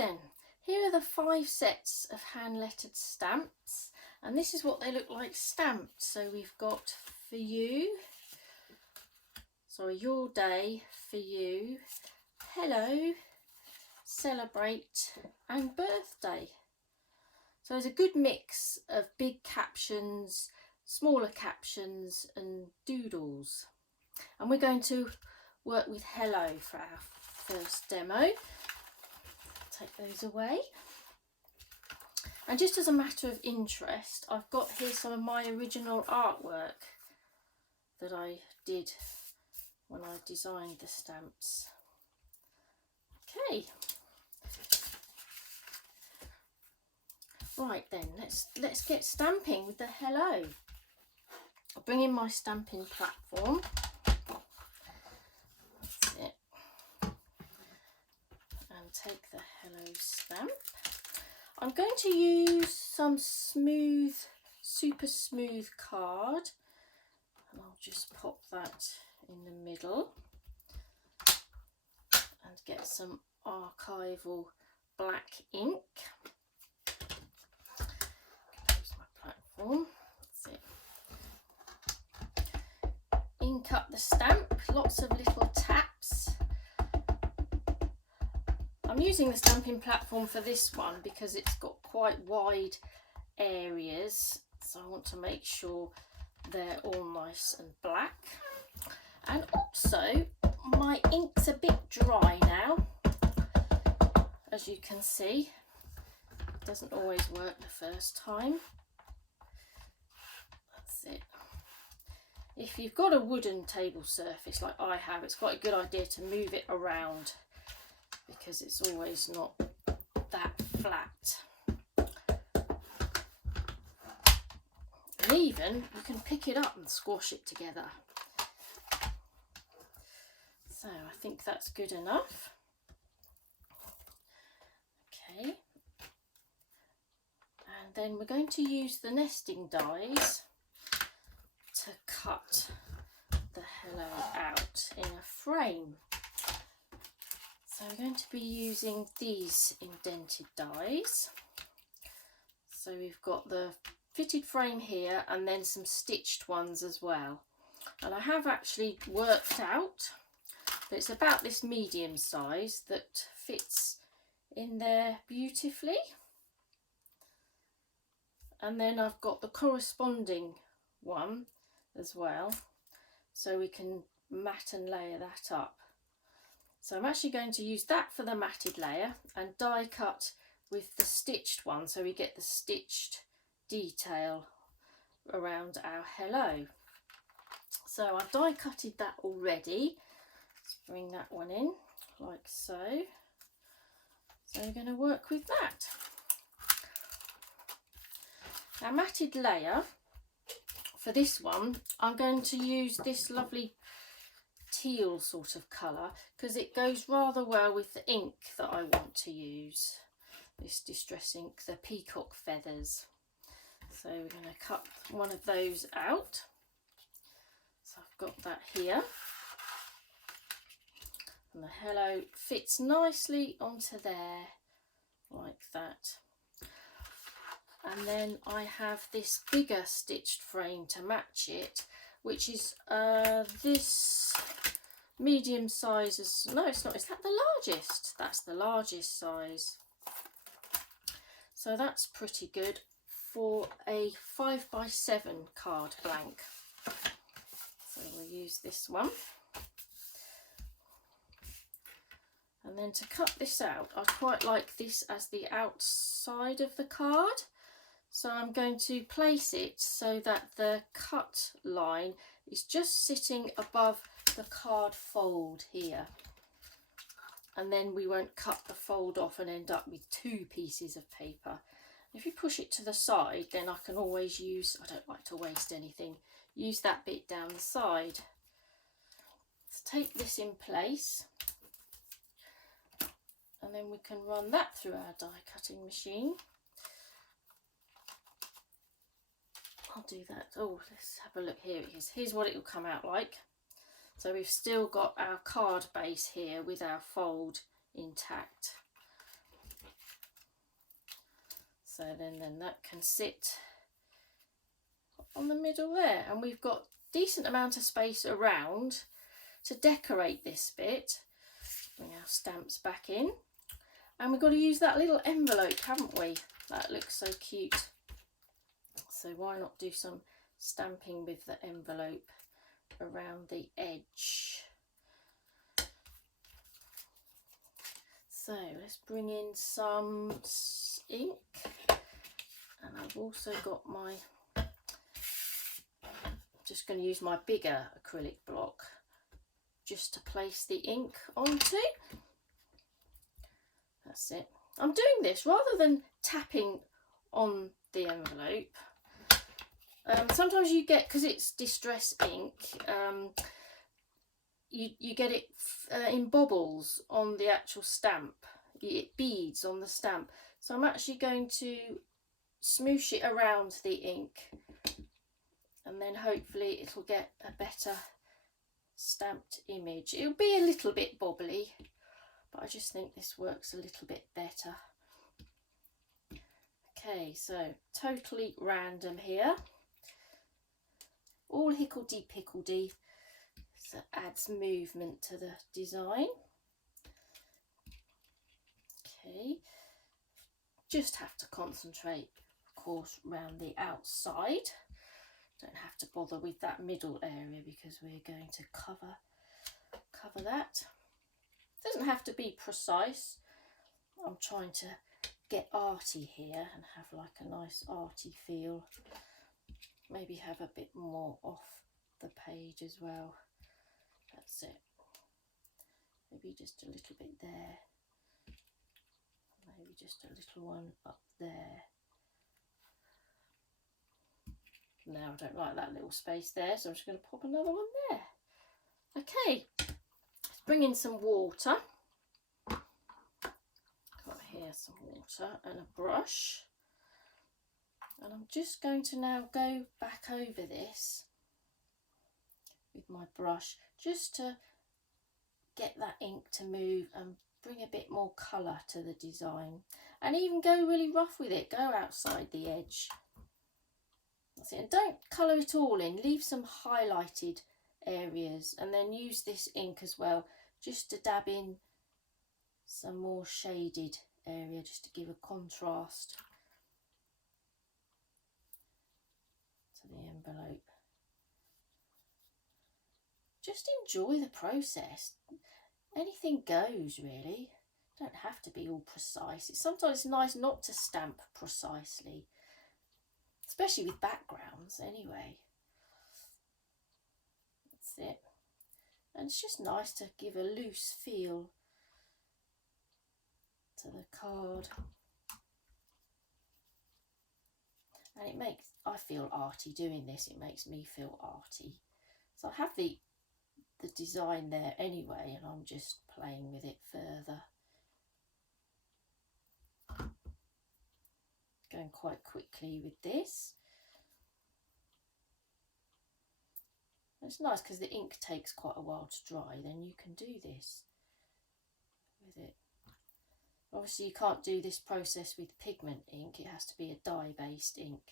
then, here are the 5 sets of hand lettered stamps, and this is what they look like stamped. So we've got for you, sorry, your day, for you, hello, celebrate and birthday. So there's a good mix of big captions, smaller captions and doodles. And we're going to work with hello for our first demo. Take those away. And just as a matter of interest, I've got here some of my original artwork that I did when I designed the stamps. Okay. Right then, let's get stamping with the hello. I'll bring in my stamping platform. That's it. And take the hello stamp. I'm going to use some smooth, super smooth card, and I'll just pop that in the middle and get some archival black ink. Use my platform. That's it. Ink up the stamp, lots of little taps. I'm using the stamping platform for this one because it's got quite wide areas, so I want to make sure they're all nice and black. And also my ink's a bit dry now, as you can see. It doesn't always work the first time. That's it. If you've got a wooden table surface like I have, it's quite a good idea to move it around, because it's always not that flat. And even you can pick it up and squash it together. So I think that's good enough. Okay. And then we're going to use the nesting dies to cut the hello out in a frame. So we're going to be using these indented dies. So we've got the fitted frame here and then some stitched ones as well. And I have actually worked out that it's about this medium size that fits in there beautifully. And then I've got the corresponding one as well, so we can mat and layer that up. So I'm actually going to use that for the matted layer and die cut with the stitched one, so we get the stitched detail around our hello. So I've die cutted that already. Let's bring that one in like so. So we're going to work with that. Our matted layer, for this one, I'm going to use this lovely teal sort of colour because it goes rather well with the ink that I want to use. This distress ink, the peacock feathers. So we're going to cut one of those out. So I've got that here. And the hello fits nicely onto there, like that. And then I have this bigger stitched frame to match it, which is this medium size. No, it's not. Is that the largest? That's the largest size. So that's pretty good for a 5x7 card blank. So we'll use this one. And then to cut this out, I quite like this as the outside of the card. So I'm going to place it so that the cut line is just sitting above the card fold here. And then we won't cut the fold off and end up with 2 pieces of paper. If you push it to the side, then I can always use, I don't like to waste anything, use that bit down the side. Let's take this in place. And then we can run that through our die cutting machine. I'll do that. Oh, let's have a look. Here it is. Here's what it will come out like. So we've still got our card base here with our fold intact. So then that can sit on the middle there, and we've got decent amount of space around to decorate this bit. Bring our stamps back in, and we've got to use that little envelope, haven't we? That looks so cute. So why not do some stamping with the envelope around the edge? So let's bring in some ink, and I've also got my, just going to use my bigger acrylic block just to place the ink onto. That's it. I'm doing this rather than tapping on the envelope. Sometimes you get, because it's distress ink, you get it in bubbles on the actual stamp. It beads on the stamp. So I'm actually going to smoosh it around the ink, and then hopefully it'll get a better stamped image. It'll be a little bit bobbly, but I just think this works a little bit better. Okay, so totally random here. All hickledy-pickledy. So it adds movement to the design. Okay, just have to concentrate, of course, around the outside. Don't have to bother with that middle area because we're going to cover that. Doesn't have to be precise. I'm trying to get arty here and have like a nice arty feel. Maybe have a bit more off the page as well. That's it. Maybe just a little bit there. Maybe just a little one up there. Now I don't like that little space there, so I'm just going to pop another one there. Okay, let's bring in some water. Got here some water and a brush. And I'm just going to now go back over this with my brush just to get that ink to move and bring a bit more colour to the design, and even go really rough with it. Go outside the edge. That's it. And don't colour it all in, leave some highlighted areas, and then use this ink as well just to dab in some more shaded area just to give a contrast to the envelope. Just enjoy the process. Anything goes, really. Don't have to be all precise. It's sometimes nice not to stamp precisely, especially with backgrounds anyway. That's it. And it's just nice to give a loose feel to the card. And it makes, I feel arty doing this. It makes me feel arty. So I have the design there anyway, and I'm just playing with it further. Going quite quickly with this. It's nice because the ink takes quite a while to dry, then you can do this with it. Obviously you can't do this process with pigment ink, it has to be a dye-based ink.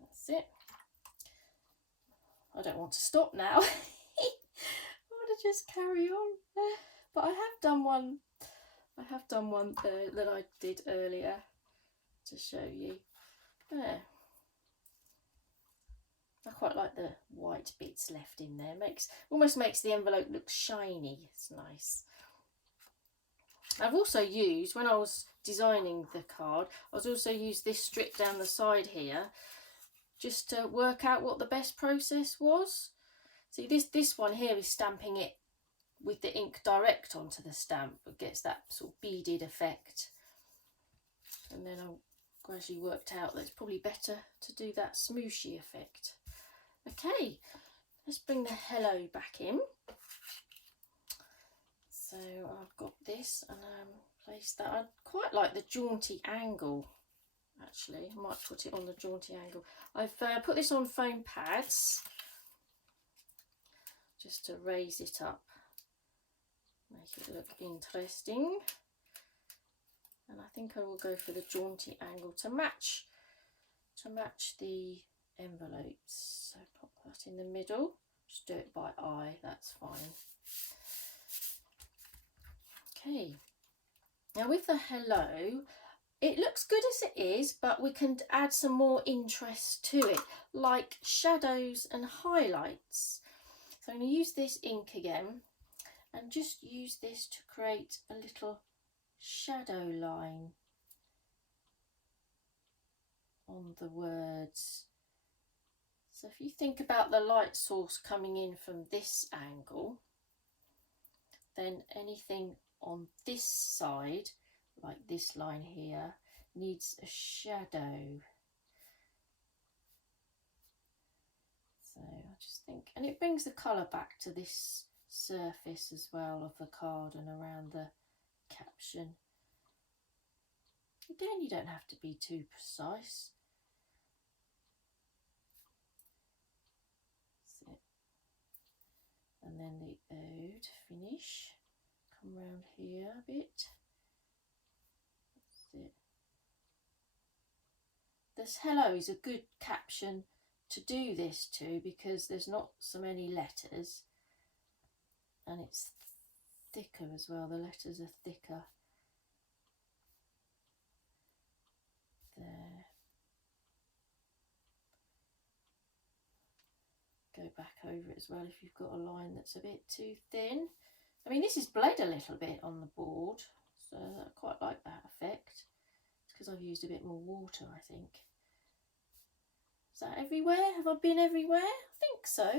That's it. I don't want to stop now. I want to just carry on. But I have done one that I did earlier to show you. There. I quite like the white bits left in there. Almost makes the envelope look shiny. It's nice. I've also used, when I was designing the card, I've also used this strip down the side here just to work out what the best process was. See, this one here is stamping it with the ink direct onto the stamp. It gets that sort of beaded effect. And then I gradually worked out that it's probably better to do that smooshy effect. Okay, let's bring the hello back in. So I've got this and place that. I quite like the jaunty angle. Actually, I might put it on the jaunty angle. I've put this on foam pads just to raise it up, make it look interesting. and I think I will go for the jaunty angle to match the envelopes. So pop that in the middle, just do it by eye, that's fine. Okay, now with the hello, it looks good as it is, but we can add some more interest to it, like shadows and highlights. So I'm going to use this ink again and just use this to create a little shadow line on the words. So if you think about the light source coming in from this angle, then anything on this side, like this line here, needs a shadow. So I just think, and it brings the colour back to this surface as well of the card and around the caption. Again, you don't have to be too precise. That's it. And then the ode finish. Come round here a bit. That's it. This hello is a good caption to do this to, because there's not so many letters and it's thicker as well. The letters are thicker. There. Go back over it as well if you've got a line that's a bit too thin. I mean, this is bled a little bit on the board, so I quite like that effect. It's because I've used a bit more water, I think. Is that everywhere? Have I been everywhere? I think so.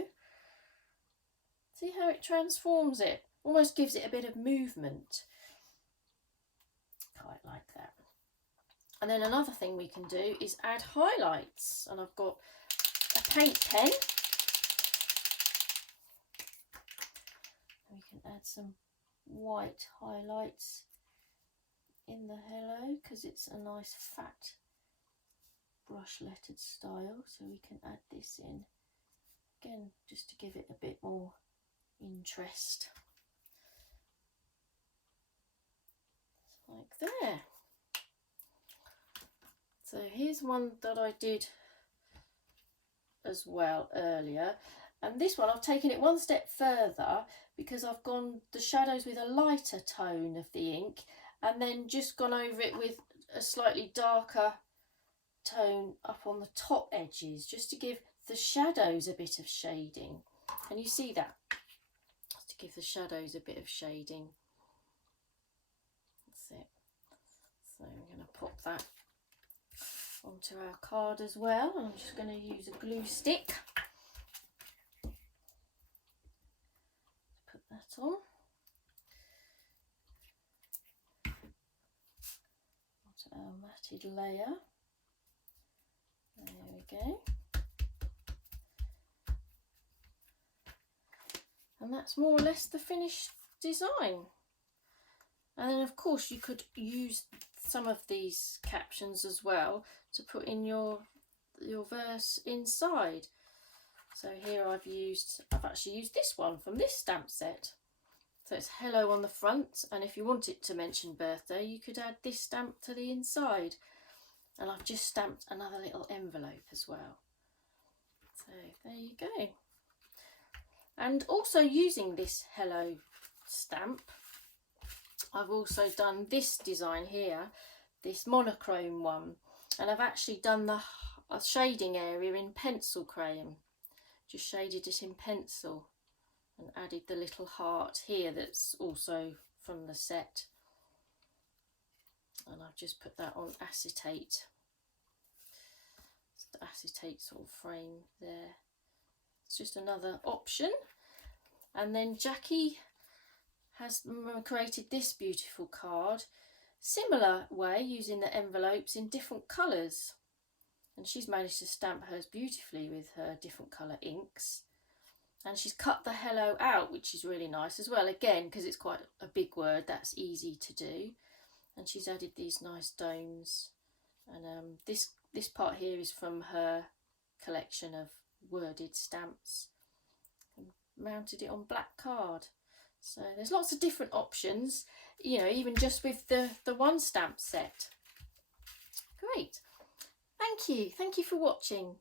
See how it transforms it? Almost gives it a bit of movement. Quite like that. And then another thing we can do is add highlights. And I've got a paint pen. We can add some white highlights in the hello, because it's a nice fat brush lettered style. So we can add this in again, just to give it a bit more interest. Like there. So here's one that I did as well earlier, and this one I've taken it one step further, because I've gone the shadows with a lighter tone of the ink and then just gone over it with a slightly darker tone up on the top edges, just to give the shadows a bit of shading. And you see that? Just to give the shadows a bit of shading. That's it. So I'm going to pop that onto our card as well. I'm just going to use a glue stick to put that on. Onto our matted layer. There we go. And that's more or less the finished design. And then of course you could use some of these captions as well to put in your verse inside. So here I've actually used this one from this stamp set. So it's hello on the front, and if you want it to mention birthday, you could add this stamp to the inside. And I've just stamped another little envelope as well. So there you go. And also using this hello stamp, I've also done this design here, this monochrome one, and I've actually done the shading area in pencil crayon. Just shaded it in pencil and added the little heart here that's also from the set. And I've just put that on acetate. It's the acetate sort of frame there. It's just another option. And then Jackie has created this beautiful card, similar way, using the envelopes in different colours. And she's managed to stamp hers beautifully with her different colour inks. And she's cut the hello out, which is really nice as well. Again, because it's quite a big word, that's easy to do. And she's added these nice domes, and this part here is from her collection of worded stamps, and mounted it on black card. So there's lots of different options, you know, even just with the one stamp set. Great. Thank you for watching.